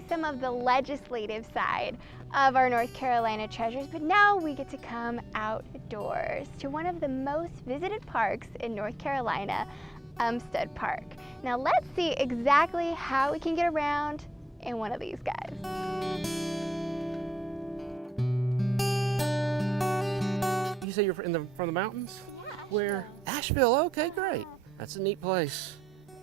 see some of the legislative side of our North Carolina treasures, but now we get to come outdoors to one of the most visited parks in North Carolina, Umstead Park. Now let's see exactly how we can get around in one of these guys. You say you're from the mountains? Yeah, Where? Asheville, okay, great. That's a neat place.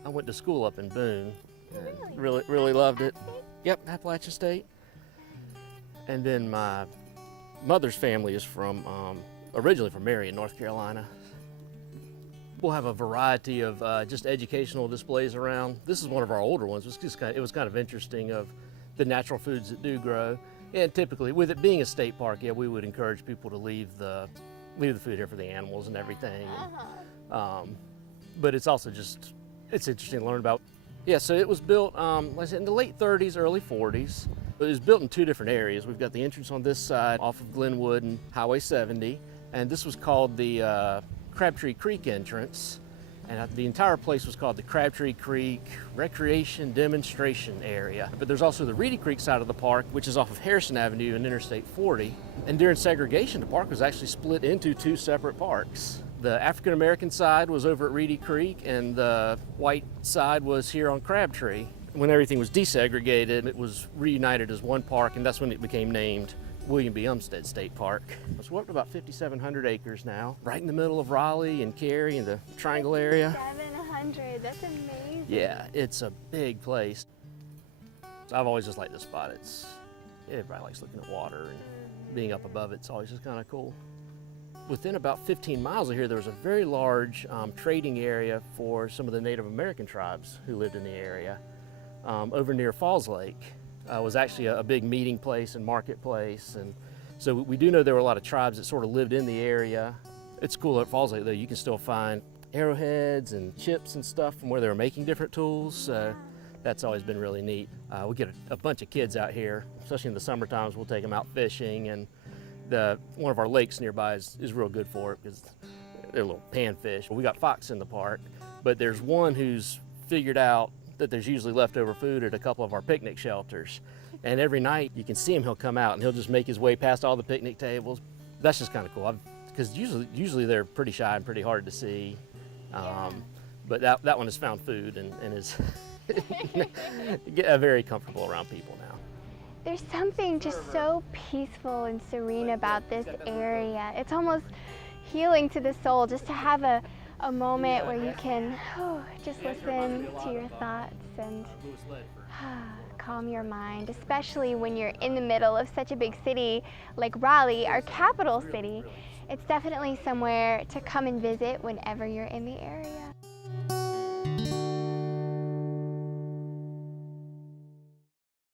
I went to school up in Boone and really loved it. Yep, Appalachian State. And then my mother's family is from, originally from Marion, North Carolina. We'll have a variety of just educational displays around. This is one of our older ones. It was kind of interesting of the natural foods that do grow. And typically, with it being a state park, yeah, we would encourage people to leave the food here for the animals and everything. But it's also it's interesting to learn about. Yeah, so it was built, like I said, in the late 30s, early 40s. It was built in two different areas. We've got the entrance on this side off of Glenwood and Highway 70, and this was called the Crabtree Creek entrance. And the entire place was called the Crabtree Creek Recreation Demonstration Area. But there's also the Reedy Creek side of the park, which is off of Harrison Avenue and Interstate 40. And during segregation, the park was actually split into two separate parks. The African American side was over at Reedy Creek, and the white side was here on Crabtree. When everything was desegregated, it was reunited as one park, and that's when it became named William B. Umstead State Park. So we're up to about 5,700 acres now, right in the middle of Raleigh and Cary and the Triangle area. 700, that's amazing. Yeah, it's a big place. I've always just liked this spot. Everybody likes looking at water and being up above it's always just kind of cool. Within about 15 miles of here, there was a very large trading area for some of the Native American tribes who lived in the area. Over near Falls Lake was actually a big meeting place and marketplace. And so we do know there were a lot of tribes that sort of lived in the area. It's cool at Falls Lake though, you can still find arrowheads and chips and stuff from where they were making different tools. So that's always been really neat. We get a bunch of kids out here, especially in the summer times. We'll take them out fishing, and one of our lakes nearby is real good for it because they're little panfish. We got fox in the park, but there's one who's figured out that there's usually leftover food at a couple of our picnic shelters. And every night you can see him, he'll come out and he'll just make his way past all the picnic tables. That's just kind of cool because usually they're pretty shy and pretty hard to see. But that one has found food and is very comfortable around people now. There's something just so peaceful and serene about this area. It's almost healing to the soul just to have a moment where you can just listen to your thoughts and calm your mind, especially when you're in the middle of such a big city like Raleigh, our capital city. It's definitely somewhere to come and visit whenever you're in the area.